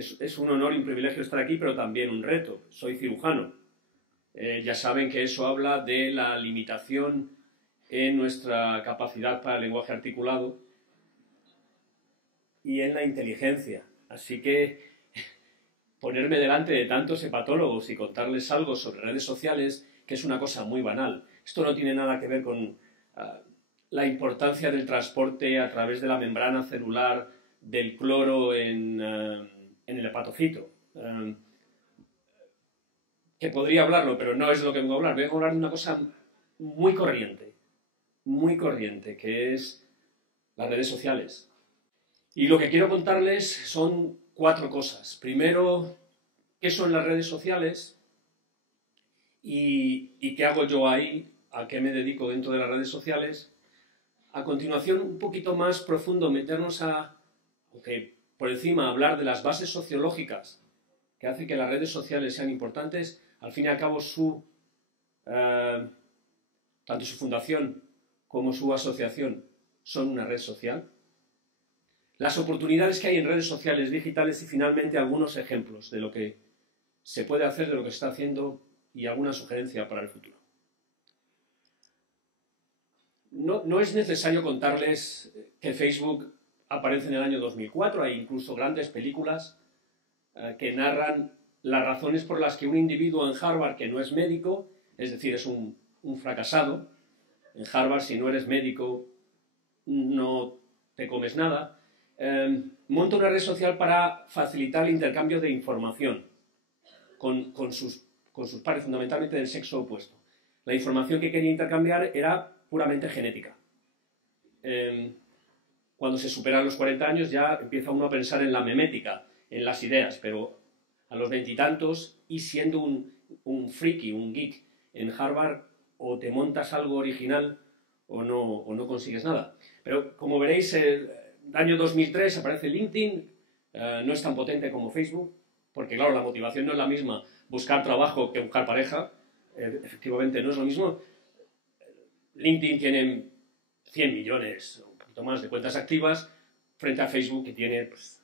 Es un honor y un privilegio estar aquí, pero también un reto. Soy cirujano. Ya saben que eso habla de la limitación en nuestra capacidad para el lenguaje articulado y en la inteligencia. Así que ponerme delante de tantos hepatólogos y contarles algo sobre redes sociales, que es una cosa muy banal. Esto no tiene nada que ver con la importancia del transporte a través de la membrana celular del cloro en el hepatocito. Que podría hablarlo, pero no es lo que vengo a hablar. Vengo a hablar de una cosa muy corriente, que es las redes sociales. Y lo que quiero contarles son 4 cosas. Primero, ¿qué son las redes sociales? ¿Y qué hago yo ahí? ¿A qué me dedico dentro de las redes sociales? A continuación, un poquito más profundo, meternos aunque por encima, hablar de las bases sociológicas que hacen que las redes sociales sean importantes. Al fin y al cabo, tanto su fundación como su asociación son una red social. Las oportunidades que hay en redes sociales digitales y finalmente algunos ejemplos de lo que se puede hacer, de lo que se está haciendo y alguna sugerencia para el futuro. No es necesario contarles que Facebook aparece en el año 2004, hay incluso grandes películas que narran las razones por las que un individuo en Harvard que no es médico, es decir, es un fracasado, en Harvard si no eres médico no te comes nada, monta una red social para facilitar el intercambio de información con sus pares, fundamentalmente del sexo opuesto. La información que quería intercambiar era puramente genética. Cuando se superan los 40 años ya empieza uno a pensar en la memética, en las ideas, pero a los 20 y tantos, y siendo un friki, un geek en Harvard, o te montas algo original o no consigues nada. Pero como veréis, el año 2003 aparece LinkedIn, no es tan potente como Facebook, porque claro, la motivación no es la misma buscar trabajo que buscar pareja, efectivamente no es lo mismo. LinkedIn tiene 100 millones, un poquito más de cuentas activas, frente a Facebook que tiene pues,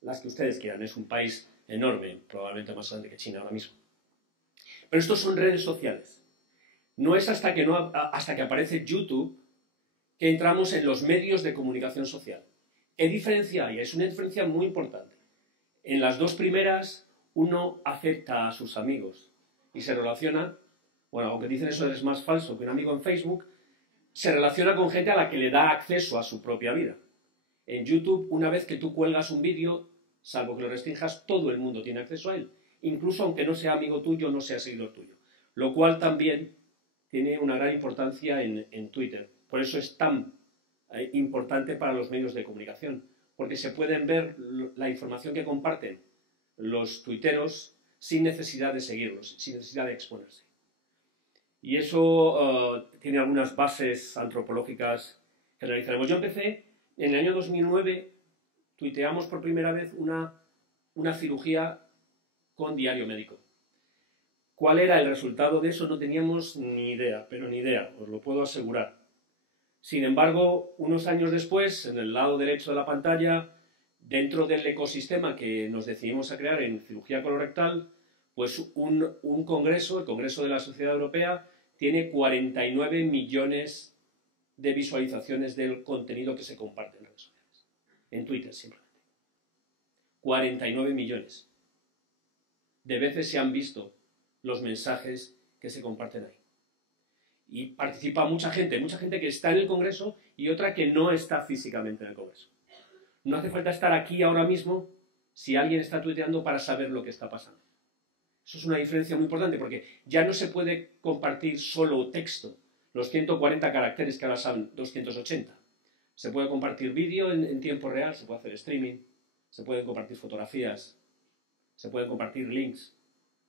las que ustedes quieran. Es un país enorme, probablemente más grande que China ahora mismo. Pero estos son redes sociales. No es hasta que aparece YouTube que entramos en los medios de comunicación social. ¿Qué diferencia hay? Es una diferencia muy importante. En las 2 primeras, uno acepta a sus amigos y se relaciona, bueno, aunque dicen eso es más falso que un amigo en Facebook, se relaciona con gente a la que le da acceso a su propia vida. En YouTube, una vez que tú cuelgas un vídeo, salvo que lo restringas, todo el mundo tiene acceso a él, incluso aunque no sea amigo tuyo, no sea seguidor tuyo. Lo cual también tiene una gran importancia en Twitter. Por eso es tan importante para los medios de comunicación, porque se pueden ver la información que comparten los tuiteros sin necesidad de seguirlos, sin necesidad de exponerse. Y eso tiene algunas bases antropológicas que analizaremos. Yo empecé en el año 2009, tuiteamos por primera vez una cirugía con diario médico. ¿Cuál era el resultado de eso? No teníamos ni idea, pero ni idea, os lo puedo asegurar. Sin embargo, unos años después, en el lado derecho de la pantalla, dentro del ecosistema que nos decidimos a crear en cirugía colorectal, pues un congreso, el Congreso de la Sociedad Europea, tiene 49 millones de visualizaciones del contenido que se comparte en redes sociales. En Twitter, simplemente. 49 millones de veces se han visto los mensajes que se comparten ahí. Y participa mucha gente que está en el Congreso y otra que no está físicamente en el Congreso. No hace falta estar aquí ahora mismo si alguien está tuiteando para saber lo que está pasando. Eso es una diferencia muy importante porque ya no se puede compartir solo texto, los 140 caracteres que ahora son 280. Se puede compartir vídeo en tiempo real, se puede hacer streaming, se pueden compartir fotografías, se pueden compartir links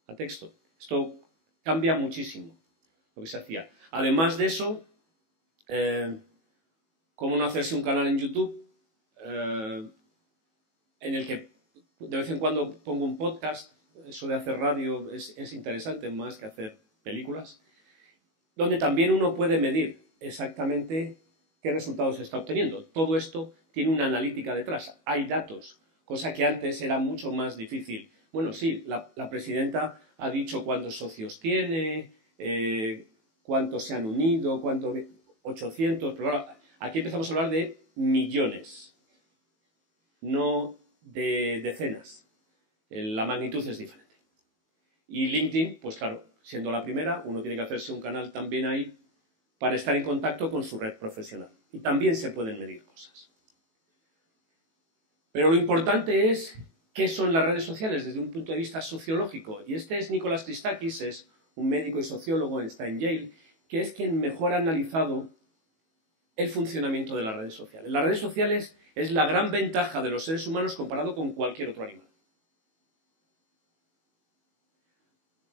a texto. Esto cambia muchísimo lo que se hacía. Además de eso, ¿cómo no hacerse un canal en YouTube en el que de vez en cuando pongo un podcast? Eso de hacer radio es interesante más que hacer películas, donde también uno puede medir exactamente qué resultados se está obteniendo. Todo esto tiene una analítica detrás. Hay datos cosa que antes era mucho más difícil. Bueno, sí, la presidenta ha dicho cuántos socios tiene, cuántos se han unido, 800, pero ahora, aquí empezamos a hablar de millones, no de decenas. La magnitud es diferente. Y LinkedIn, pues claro, siendo la primera, uno tiene que hacerse un canal también ahí para estar en contacto con su red profesional. Y también se pueden medir cosas. Pero lo importante es qué son las redes sociales desde un punto de vista sociológico. Y este es Nicholas Christakis, es un médico y sociólogo, está en Yale, que es quien mejor ha analizado el funcionamiento de las redes sociales. Las redes sociales es la gran ventaja de los seres humanos comparado con cualquier otro animal.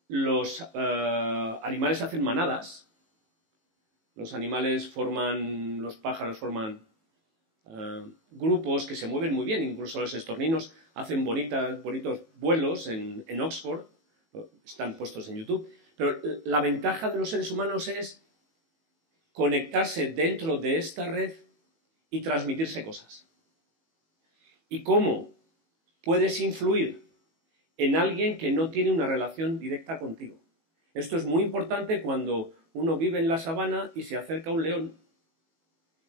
Los animales hacen manadas, los pájaros forman grupos que se mueven muy bien, incluso los estorninos hacen bonitos vuelos en Oxford, están puestos en YouTube, pero la ventaja de los seres humanos es conectarse dentro de esta red y transmitirse cosas. ¿Y cómo puedes influir en alguien que no tiene una relación directa contigo? Esto es muy importante cuando uno vive en la sabana y se acerca un león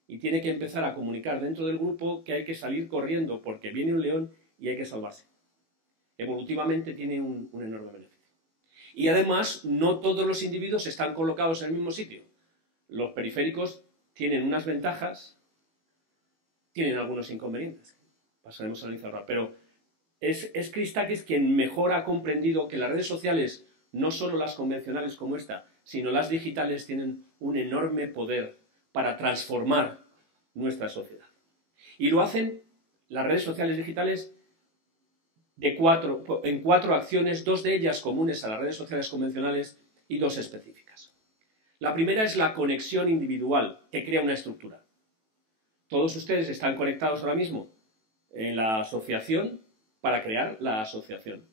y tiene que empezar a comunicar dentro del grupo que hay que salir corriendo porque viene un león y hay que salvarse. Evolutivamente tiene un enorme beneficio. Y además, no todos los individuos están colocados en el mismo sitio. Los periféricos tienen unas ventajas, tienen algunos inconvenientes. Pasaremos a analizar ahora. Pero es Christakis quien mejor ha comprendido que las redes sociales, no solo las convencionales como esta, sino las digitales, tienen un enorme poder para transformar nuestra sociedad. Y lo hacen las redes sociales digitales en 4 acciones, 2 de ellas comunes a las redes sociales convencionales y 2 específicas. La primera es la conexión individual, que crea una estructura. Todos ustedes están conectados ahora mismo en la asociación para crear la asociación.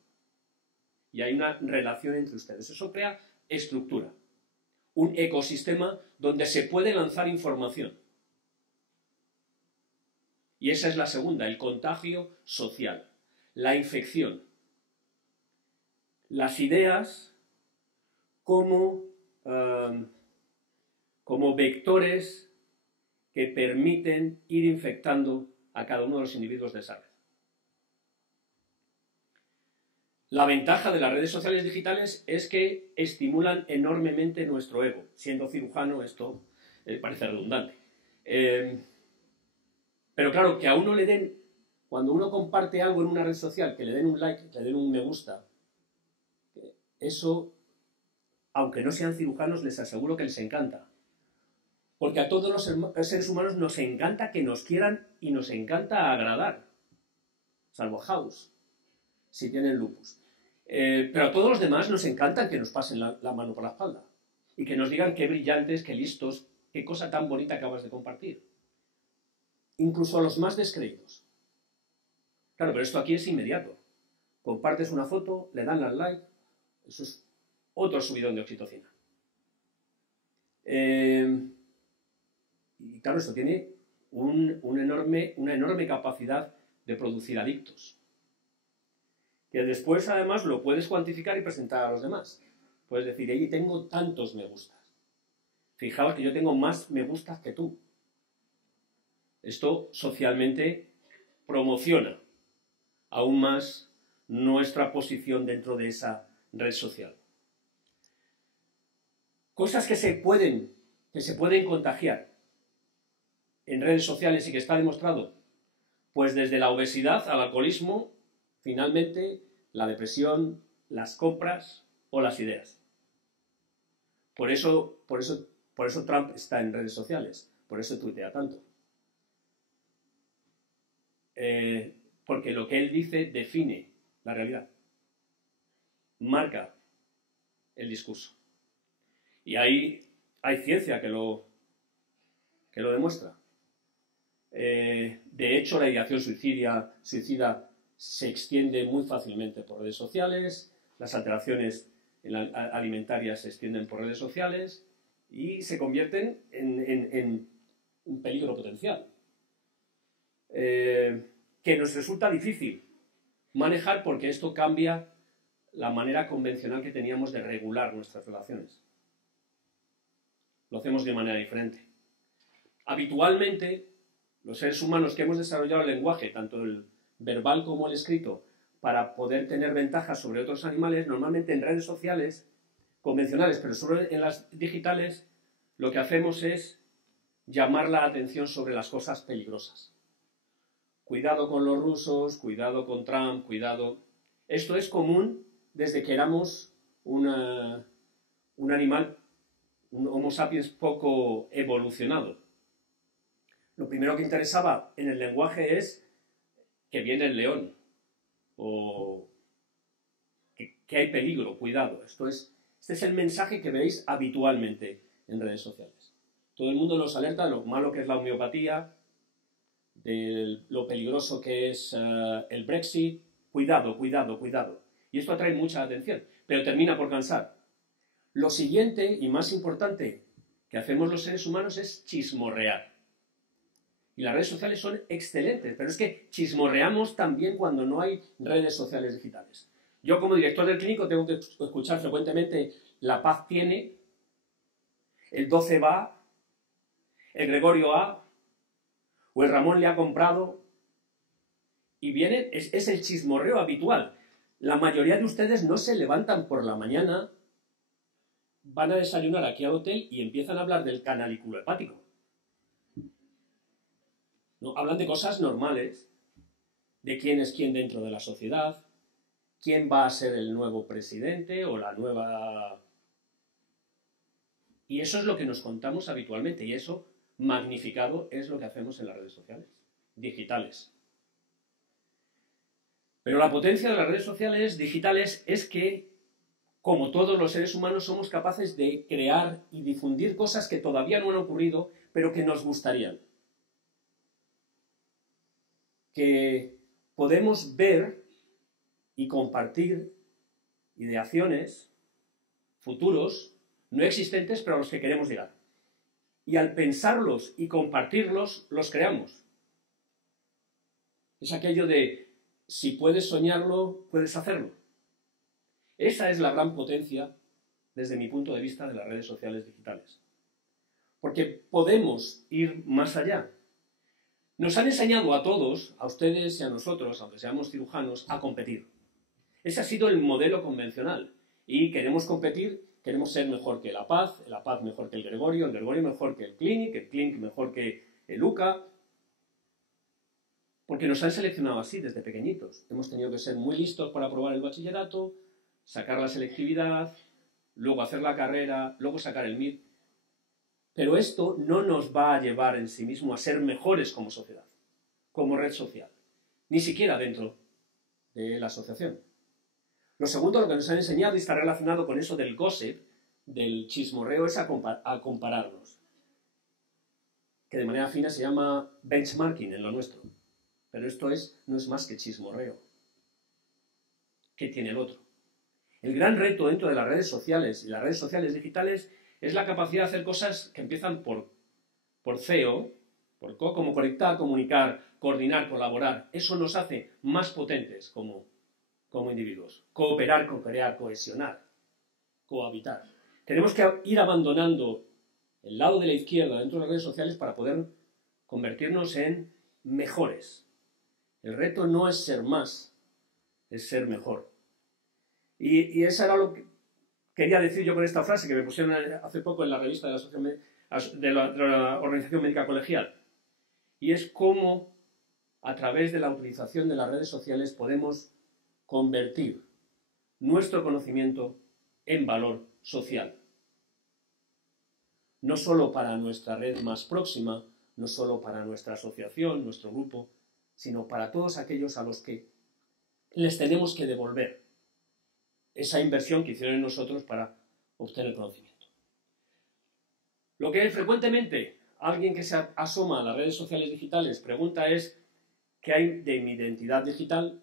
Y hay una relación entre ustedes. Eso crea estructura. Un ecosistema donde se puede lanzar información. Y esa es la segunda, el contagio social, la infección. Las ideas como vectores que permiten ir infectando a cada uno de los individuos de esa red. La ventaja de las redes sociales digitales es que estimulan enormemente nuestro ego. Siendo cirujano, esto parece redundante. Pero claro, que a uno le den, cuando uno comparte algo en una red social, que le den un like, que le den un me gusta, eso, aunque no sean cirujanos, les aseguro que les encanta. Porque a todos los seres humanos nos encanta que nos quieran y nos encanta agradar. Salvo House, si tienen lupus. Pero a todos los demás nos encanta que nos pasen la mano por la espalda. Y que nos digan qué brillantes, qué listos, qué cosa tan bonita acabas de compartir. Incluso a los más descreídos. Claro, pero esto aquí es inmediato. Compartes una foto, le dan al like, eso es otro subidón de oxitocina. Y claro, esto tiene una enorme capacidad de producir adictos. Que después, además, lo puedes cuantificar y presentar a los demás. Puedes decir, ahí tengo tantos me gustas. Fijaos que yo tengo más me gustas que tú. Esto socialmente promociona aún más nuestra posición dentro de esa red social. Cosas que se pueden contagiar en redes sociales y que está demostrado, pues desde la obesidad al alcoholismo, finalmente la depresión, las compras o las ideas. Por eso Trump está en redes sociales, por eso tuitea tanto. Porque lo que él dice define la realidad, marca el discurso. Y ahí hay ciencia que lo demuestra. De hecho, la ideación suicida se extiende muy fácilmente por redes sociales, las alteraciones alimentarias se extienden por redes sociales y se convierten en un peligro potencial. que nos resulta difícil manejar porque esto cambia la manera convencional que teníamos de regular nuestras relaciones. Lo hacemos de manera diferente. Habitualmente, los seres humanos que hemos desarrollado el lenguaje, tanto el verbal como el escrito, para poder tener ventajas sobre otros animales, normalmente en redes sociales convencionales, pero sobre en las digitales, lo que hacemos es llamar la atención sobre las cosas peligrosas. Cuidado con los rusos, cuidado con Trump, cuidado... Esto es común desde que éramos un animal, un Homo sapiens poco evolucionado. Lo primero que interesaba en el lenguaje es que viene el león, o que hay peligro, cuidado. Este es el mensaje que veis habitualmente en redes sociales. Todo el mundo nos alerta de lo malo que es la homeopatía, de lo peligroso que es el Brexit. Cuidado, cuidado, cuidado. Y esto atrae mucha atención, pero termina por cansar. Lo siguiente y más importante que hacemos los seres humanos es chismorrear. Y las redes sociales son excelentes, pero es que chismorreamos también cuando no hay redes sociales digitales. Yo como director del clínico tengo que escuchar frecuentemente La Paz tiene, el 12 va, el Gregorio ha, o el Ramón le ha comprado, y vienen, es el chismorreo habitual. La mayoría de ustedes no se levantan por la mañana, van a desayunar aquí al hotel y empiezan a hablar del canalículo hepático. ¿No? Hablan de cosas normales, de quién es quién dentro de la sociedad, quién va a ser el nuevo presidente o la nueva... Y eso es lo que nos contamos habitualmente, y eso, magnificado, es lo que hacemos en las redes sociales, digitales. Pero la potencia de las redes sociales digitales es que, como todos los seres humanos, somos capaces de crear y difundir cosas que todavía no han ocurrido, pero que nos gustarían. Que podemos ver y compartir ideaciones, futuros, no existentes, pero a los que queremos llegar. Y al pensarlos y compartirlos, los creamos. Es aquello de, si puedes soñarlo, puedes hacerlo. Esa es la gran potencia, desde mi punto de vista, de las redes sociales digitales. Porque podemos ir más allá. Nos han enseñado a todos, a ustedes y a nosotros, aunque seamos cirujanos, a competir. Ese ha sido el modelo convencional. Y queremos competir, queremos ser mejor que La Paz mejor que el Gregorio mejor que el Clinic mejor que el Luca. Porque nos han seleccionado así desde pequeñitos. Hemos tenido que ser muy listos para aprobar el bachillerato, sacar la selectividad, luego hacer la carrera, luego sacar el MIR. Pero esto no nos va a llevar en sí mismo a ser mejores como sociedad, como red social, ni siquiera dentro de la asociación. Lo segundo, lo que nos han enseñado y está relacionado con eso del gossip, del chismorreo, es a compararnos. Que de manera fina se llama benchmarking en lo nuestro. Pero esto no es más que chismorreo. ¿Qué tiene el otro? El gran reto dentro de las redes sociales y las redes sociales digitales es la capacidad de hacer cosas que empiezan por CEO, por co, como conectar, comunicar, coordinar, colaborar. Eso nos hace más potentes como individuos. Cooperar, co-crear, cohesionar, cohabitar. Tenemos que ir abandonando el lado de la izquierda dentro de las redes sociales para poder convertirnos en mejores. El reto no es ser más, es ser mejor. Y eso era lo que quería decir yo con esta frase que me pusieron hace poco en la revista de la Organización Médica Colegial. Y es cómo, a través de la utilización de las redes sociales, podemos convertir nuestro conocimiento en valor social. No solo para nuestra red más próxima, no solo para nuestra asociación, nuestro grupo, sino para todos aquellos a los que les tenemos que devolver esa inversión que hicieron en nosotros para obtener conocimiento. Lo que frecuentemente alguien que se asoma a las redes sociales digitales pregunta es ¿qué hay de mi identidad digital?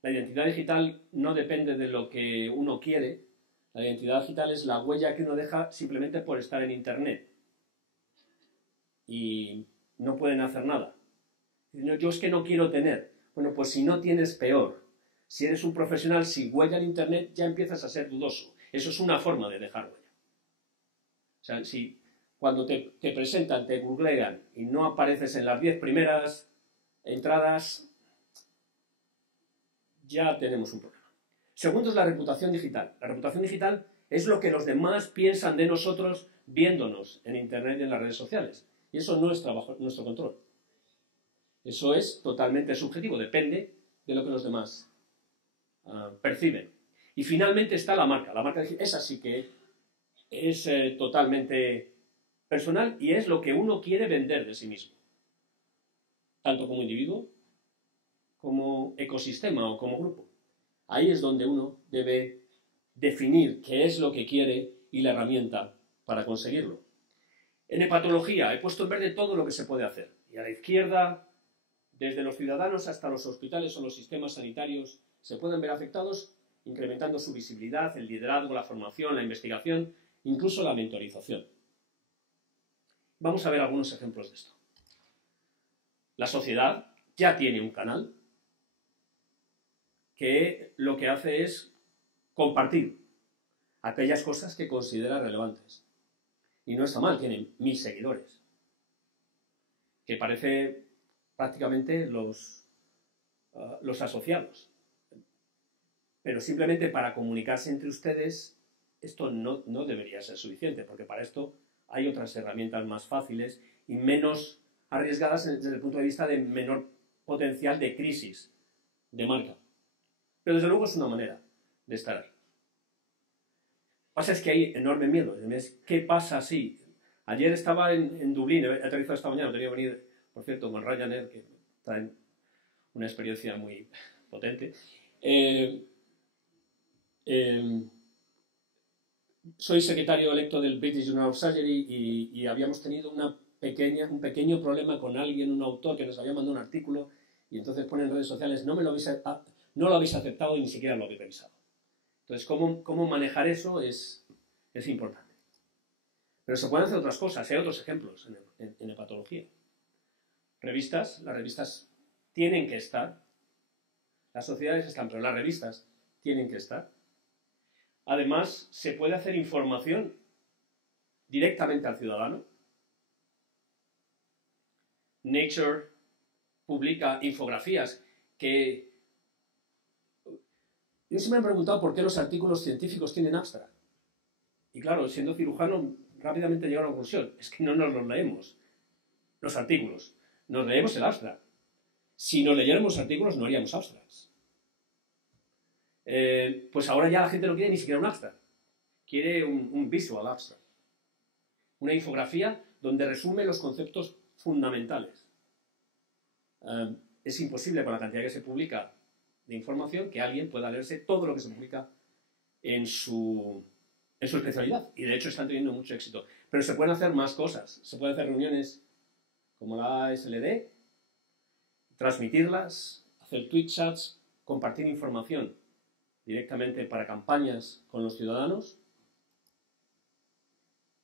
La identidad digital no depende de lo que uno quiere. La identidad digital es la huella que uno deja simplemente por estar en Internet. Y no pueden hacer nada. No, yo es que no quiero tener. Bueno, pues si no tienes, peor. Si eres un profesional sin huella en Internet, ya empiezas a ser dudoso. Eso es una forma de dejar huella. O sea, si cuando te presentan, te googlean y no apareces en las 10 primeras entradas, ya tenemos un problema. Segundo es la reputación digital. La reputación digital es lo que los demás piensan de nosotros viéndonos en Internet y en las redes sociales. Y eso no está bajo nuestro control. Eso es totalmente subjetivo, depende de lo que los demás perciben. Y finalmente está la marca. La marca, esa sí que es totalmente personal y es lo que uno quiere vender de sí mismo. Tanto como individuo, como ecosistema o como grupo. Ahí es donde uno debe definir qué es lo que quiere y la herramienta para conseguirlo. En hepatología he puesto en verde todo lo que se puede hacer. Y a la izquierda, desde los ciudadanos hasta los hospitales o los sistemas sanitarios, se pueden ver afectados incrementando su visibilidad, el liderazgo, la formación, la investigación, incluso la mentorización. Vamos a ver algunos ejemplos de esto. La sociedad ya tiene un canal que lo que hace es compartir aquellas cosas que considera relevantes. Y no está mal, tienen 1000 seguidores. Que parece prácticamente los asociados. Pero simplemente para comunicarse entre ustedes, esto no debería ser suficiente, porque para esto hay otras herramientas más fáciles y menos arriesgadas desde el punto de vista de menor potencial de crisis de marca. Pero desde luego es una manera de estar ahí. Lo que pasa es que hay enorme miedo. ¿Qué pasa si? Ayer estaba en Dublín, he aterrizado esta mañana, tenía que venir, por cierto, con Ryanair, que traen una experiencia muy potente. Soy secretario electo del British Journal of Surgery y habíamos tenido un pequeño problema con alguien, un autor que nos había mandado un artículo y entonces pone en redes sociales, no lo habéis aceptado y ni siquiera lo habéis revisado. Entonces, cómo manejar eso es importante. Pero se pueden hacer otras cosas, hay otros ejemplos en hepatología. Las revistas tienen que estar, las sociedades están, pero las revistas tienen que estar. Además, se puede hacer información directamente al ciudadano. Nature publica infografías que... Yo siempre me he preguntado por qué los artículos científicos tienen abstract. Y claro, siendo cirujano, rápidamente llego a una conclusión. Es que no nos los leemos, los artículos. Nos leemos el abstract. Si no leyéramos artículos, no haríamos abstracts. Pues ahora ya la gente no quiere ni siquiera un abstract. Quiere un visual abstract. Una infografía donde resume los conceptos fundamentales. Es imposible con la cantidad que se publica de información que alguien pueda leerse todo lo que se publica en su especialidad. Y de hecho están teniendo mucho éxito. Pero se pueden hacer más cosas. Se pueden hacer reuniones como la ASLD, transmitirlas, hacer tweet chats, compartir información directamente para campañas con los ciudadanos.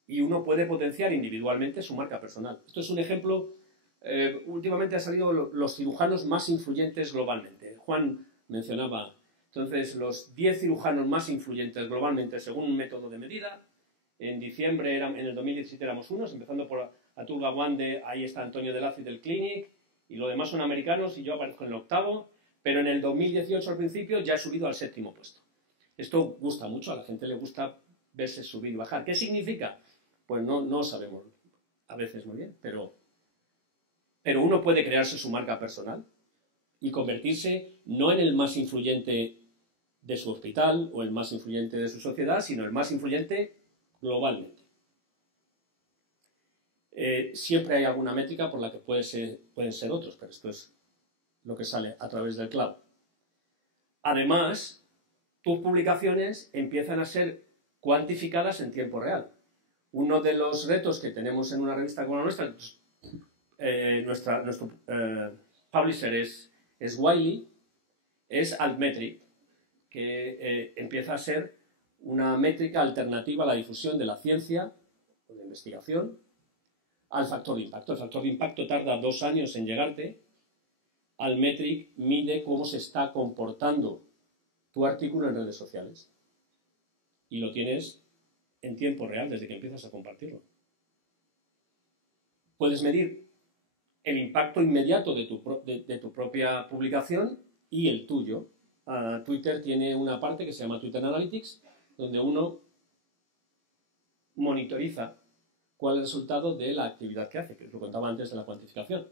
Y uno puede potenciar individualmente su marca personal. Esto es un ejemplo. Últimamente han salido los cirujanos más influyentes globalmente. Juan mencionaba, entonces, los 10 cirujanos más influyentes globalmente según un método de medida. En diciembre, en el 2017 éramos unos, empezando por Atul Gawande, ahí está Antonio Delazzi del Clinic, y los demás son americanos, y yo aparezco en el 8º, pero en el 2018 al principio ya he subido al 7º puesto. Esto gusta mucho, a la gente le gusta verse subir y bajar. ¿Qué significa? Pues no sabemos a veces muy bien, pero uno puede crearse su marca personal y convertirse no en el más influyente de su hospital o el más influyente de su sociedad, sino el más influyente globalmente. Siempre hay alguna métrica por la que pueden ser otros, pero esto es lo que sale a través del cloud. Además, tus publicaciones empiezan a ser cuantificadas en tiempo real. Uno de los retos que tenemos en una revista como la nuestra, nuestro publisher es Wiley, es Altmetric, que empieza a ser una métrica alternativa a la difusión de la ciencia o de investigación al factor de impacto. El factor de impacto tarda 2 años en llegarte Altmetric mide cómo se está comportando tu artículo en redes sociales. Y lo tienes en tiempo real desde que empiezas a compartirlo. Puedes medir el impacto inmediato de tu propia publicación y el tuyo. Twitter tiene una parte que se llama Twitter Analytics, donde uno monitoriza cuál es el resultado de la actividad que hace, que os lo contaba antes de la cuantificación.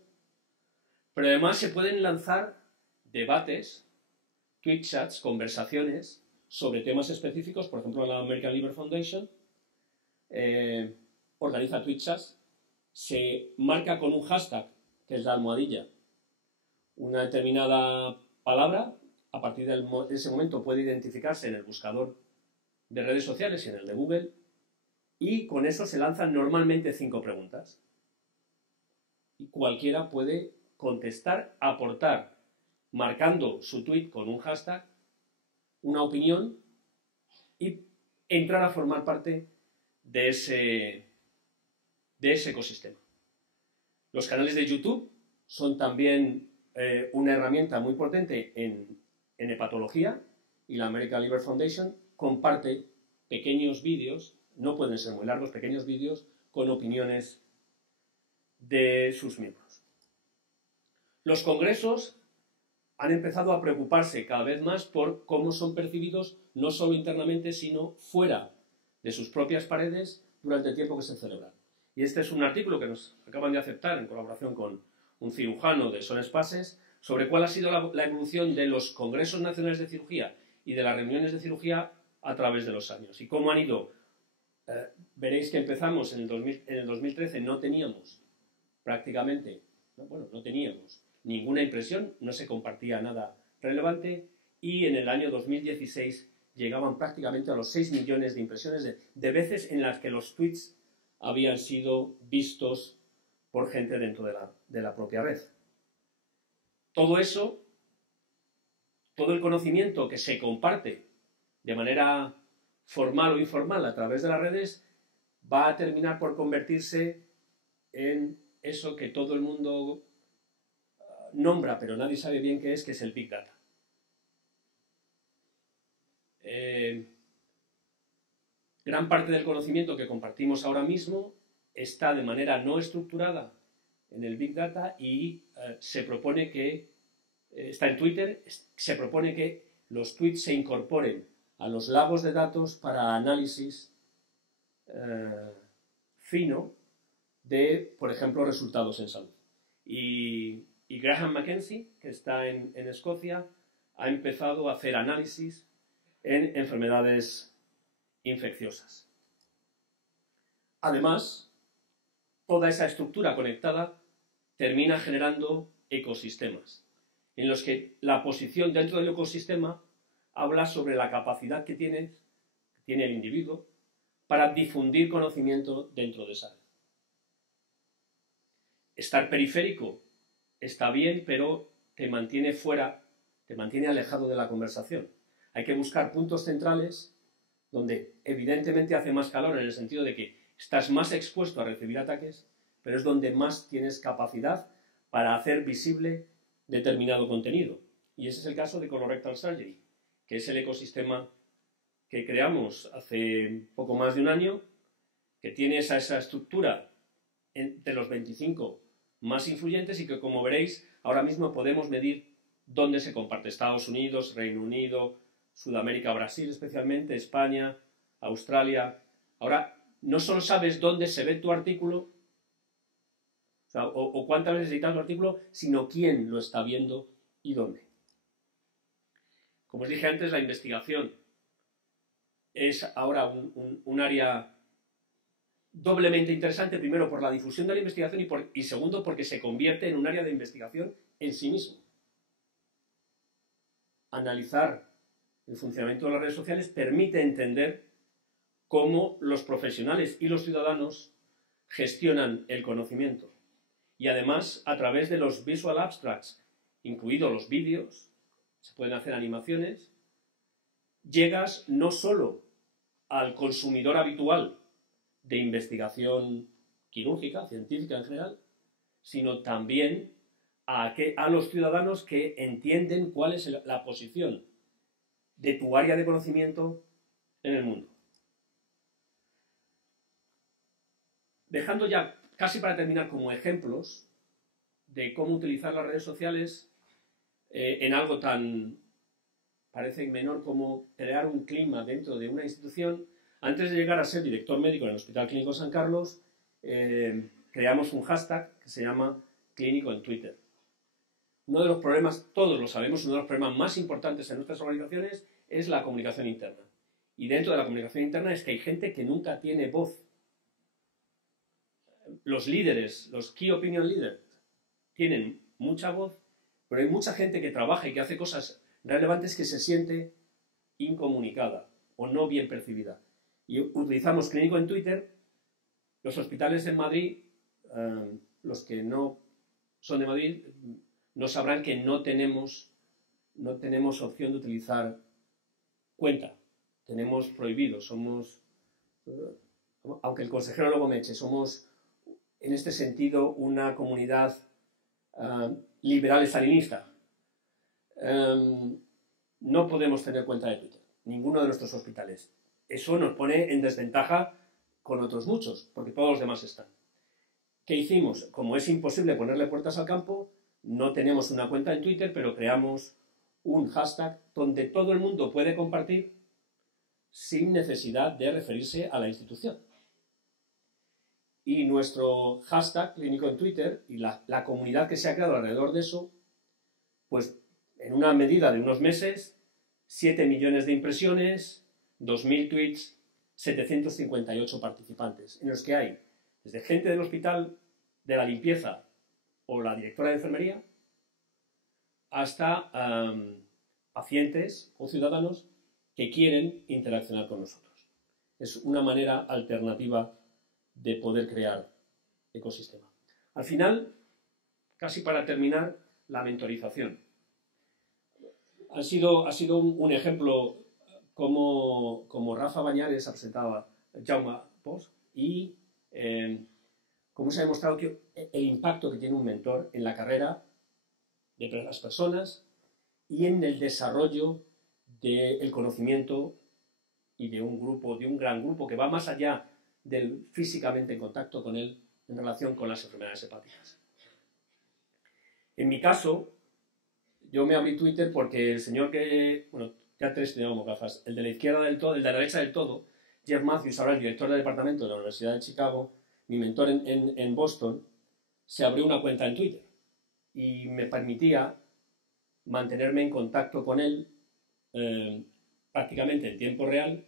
Pero además se pueden lanzar debates, tweet chats, conversaciones sobre temas específicos. Por ejemplo, la American Libre Foundation organiza tweet chats, se marca con un hashtag, que es la almohadilla, una determinada palabra. A partir de ese momento puede identificarse en el buscador de redes sociales y en el de Google, y con eso se lanzan normalmente 5 preguntas. Y cualquiera puede contestar, aportar, marcando su tweet con un hashtag, una opinión, y entrar a formar parte de ese ecosistema. Los canales de YouTube son también una herramienta muy potente en hepatología, y la American Liver Foundation comparte pequeños vídeos, no pueden ser muy largos, pequeños vídeos con opiniones de sus miembros. Los congresos han empezado a preocuparse cada vez más por cómo son percibidos no solo internamente, sino fuera de sus propias paredes durante el tiempo que se celebran. Y este es un artículo que nos acaban de aceptar en colaboración con un cirujano de Son Espaces sobre cuál ha sido la evolución de los congresos nacionales de cirugía y de las reuniones de cirugía a través de los años y cómo han ido. Veréis que empezamos en el 2013, no teníamos prácticamente, no teníamos ninguna impresión, no se compartía nada relevante, y en el año 2016 llegaban prácticamente a los 6 millones de impresiones de veces en las que los tweets habían sido vistos por gente dentro de la propia red. Todo eso, todo el conocimiento que se comparte de manera formal o informal a través de las redes, va a terminar por convertirse en eso que todo el mundo nombra, pero nadie sabe bien qué es, que es el Big Data. Gran parte del conocimiento que compartimos ahora mismo está de manera no estructurada en el Big Data, y se propone que, está en Twitter, se propone que los tweets se incorporen a los lagos de datos para análisis fino de, por ejemplo, resultados en salud. Y Graham Mackenzie, que está en Escocia, ha empezado a hacer análisis en enfermedades infecciosas. Además, toda esa estructura conectada termina generando ecosistemas, en los que la posición dentro del ecosistema habla sobre la capacidad que tiene el individuo para difundir conocimiento dentro de esa red. Estar periférico está bien, pero te mantiene fuera, te mantiene alejado de la conversación. Hay que buscar puntos centrales donde evidentemente hace más calor, en el sentido de que estás más expuesto a recibir ataques, pero es donde más tienes capacidad para hacer visible determinado contenido. Y ese es el caso de Colorectal Surgery, que es el ecosistema que creamos hace poco más de un año, que tiene esa estructura de los 25 más influyentes, y que, como veréis, ahora mismo podemos medir dónde se comparte. Estados Unidos, Reino Unido, Sudamérica, Brasil especialmente, España, Australia. Ahora, no solo sabes dónde se ve tu artículo, o cuántas veces editas tu artículo, sino quién lo está viendo y dónde. Como os dije antes, la investigación es ahora un área doblemente interesante, primero por la difusión de la investigación y segundo porque se convierte en un área de investigación en sí mismo. Analizar el funcionamiento de las redes sociales permite entender cómo los profesionales y los ciudadanos gestionan el conocimiento. Y además, a través de los visual abstracts, incluidos los vídeos, se pueden hacer animaciones, llegas no solo al consumidor habitual de investigación quirúrgica, científica en general, sino también a los ciudadanos que entienden cuál es la posición de tu área de conocimiento en el mundo. Dejando ya, casi para terminar, como ejemplos de cómo utilizar las redes sociales en algo tan, parece menor como crear un clima dentro de una institución. Antes de llegar a ser director médico en el Hospital Clínico San Carlos, creamos un hashtag que se llama Clínico en Twitter. Uno de los problemas, todos lo sabemos, uno de los problemas más importantes en nuestras organizaciones es la comunicación interna. Y dentro de la comunicación interna es que hay gente que nunca tiene voz. Los líderes, los Key Opinion Leaders, tienen mucha voz, pero hay mucha gente que trabaja y que hace cosas relevantes que se siente incomunicada o no bien percibida. Y utilizamos Clínico en Twitter. Los hospitales en Madrid, los que no son de Madrid, no sabrán que no tenemos opción de utilizar cuenta. Tenemos prohibido, somos, aunque el consejero luego me eche, somos en este sentido una comunidad liberal estalinista. No podemos tener cuenta de Twitter, ninguno de nuestros hospitales. Eso nos pone en desventaja con otros muchos, porque todos los demás están. ¿Qué hicimos? Como es imposible ponerle puertas al campo, no tenemos una cuenta en Twitter, pero creamos un hashtag donde todo el mundo puede compartir sin necesidad de referirse a la institución. Y nuestro hashtag clínico en Twitter y la comunidad que se ha creado alrededor de eso, pues en una medida de unos meses, 7 millones de impresiones, 2.000 tweets, 758 participantes, en los que hay desde gente del hospital, de la limpieza o la directora de enfermería, hasta pacientes o ciudadanos que quieren interaccionar con nosotros. Es una manera alternativa de poder crear ecosistema. Al final, casi para terminar, la mentorización. Ha sido un ejemplo como Rafa Bañares ha presentado a Jaume Bosch y cómo se ha demostrado que el impacto que tiene un mentor en la carrera de las personas y en el desarrollo del conocimiento y de un grupo, de un gran grupo que va más allá del físicamente en contacto con él en relación con las enfermedades hepáticas. En mi caso, yo me abrí Twitter porque el señor que, bueno, ya tres teníamos gafas, el de la izquierda del todo, el de la derecha del todo, Jeff Matthews, ahora el director del departamento de la Universidad de Chicago, mi mentor en Boston, se abrió una cuenta en Twitter y me permitía mantenerme en contacto con él prácticamente en tiempo real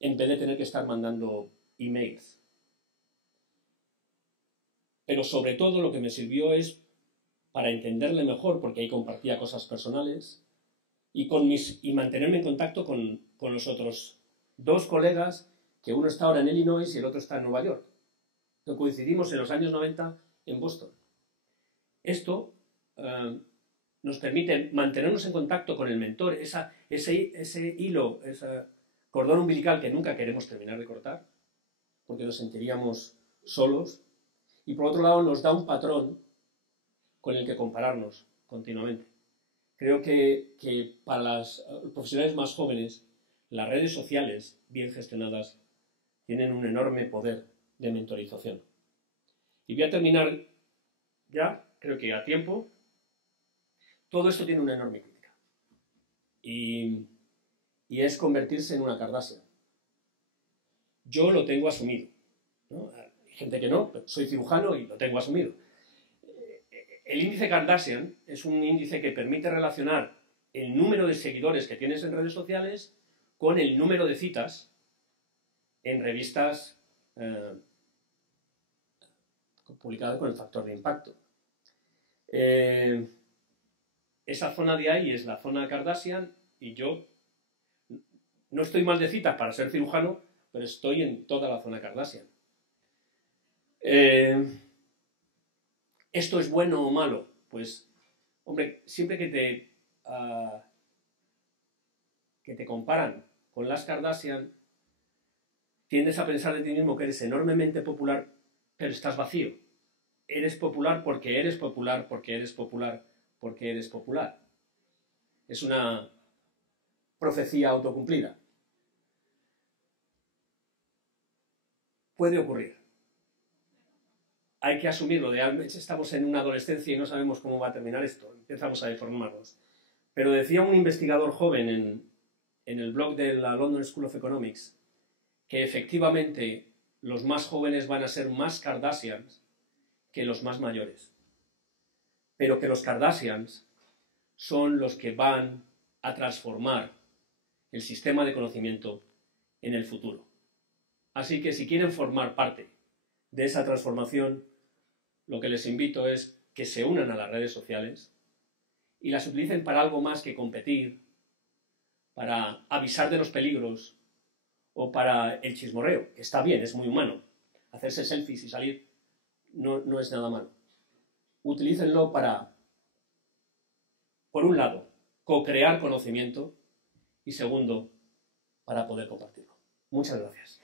en vez de tener que estar mandando emails. Pero sobre todo lo que me sirvió es para entenderle mejor, porque ahí compartía cosas personales, y mantenerme en contacto con los otros dos colegas, que uno está ahora en Illinois y el otro está en Nueva York, que coincidimos en los años 90 en Boston. Esto nos permite mantenernos en contacto con el mentor, ese hilo, ese cordón umbilical que nunca queremos terminar de cortar, porque nos sentiríamos solos, y por otro lado nos da un patrón con el que compararnos continuamente. Creo que para los profesionales más jóvenes, las redes sociales bien gestionadas tienen un enorme poder de mentorización. Y voy a terminar ya, creo que a tiempo. Todo esto tiene una enorme crítica. Y es convertirse en una Kardashian. Yo lo tengo asumido, ¿no? Hay gente que no, pero soy cirujano y lo tengo asumido. El índice Kardashian es un índice que permite relacionar el número de seguidores que tienes en redes sociales con el número de citas en revistas publicadas con el factor de impacto. Esa zona de ahí es la zona Kardashian y yo no estoy mal de citas para ser cirujano, pero estoy en toda la zona Kardashian. ¿Esto es bueno o malo? Pues, hombre, siempre que te comparan con las Kardashian, tiendes a pensar de ti mismo que eres enormemente popular, pero estás vacío. eres popular porque eres popular, porque eres popular, porque eres popular. Es una profecía autocumplida. Puede ocurrir. Hay que asumirlo. Estamos en una adolescencia y no sabemos cómo va a terminar esto. Empezamos a deformarnos. Pero decía un investigador joven en el blog de la London School of Economics que efectivamente los más jóvenes van a ser más Kardashians que los más mayores. Pero que los Kardashians son los que van a transformar el sistema de conocimiento en el futuro. Así que si quieren formar parte de esa transformación, lo que les invito es que se unan a las redes sociales y las utilicen para algo más que competir, para avisar de los peligros o para el chismorreo, que está bien, es muy humano. Hacerse selfies y salir no es nada malo. Utilícenlo para, por un lado, co-crear conocimiento y segundo, para poder compartirlo. Muchas gracias.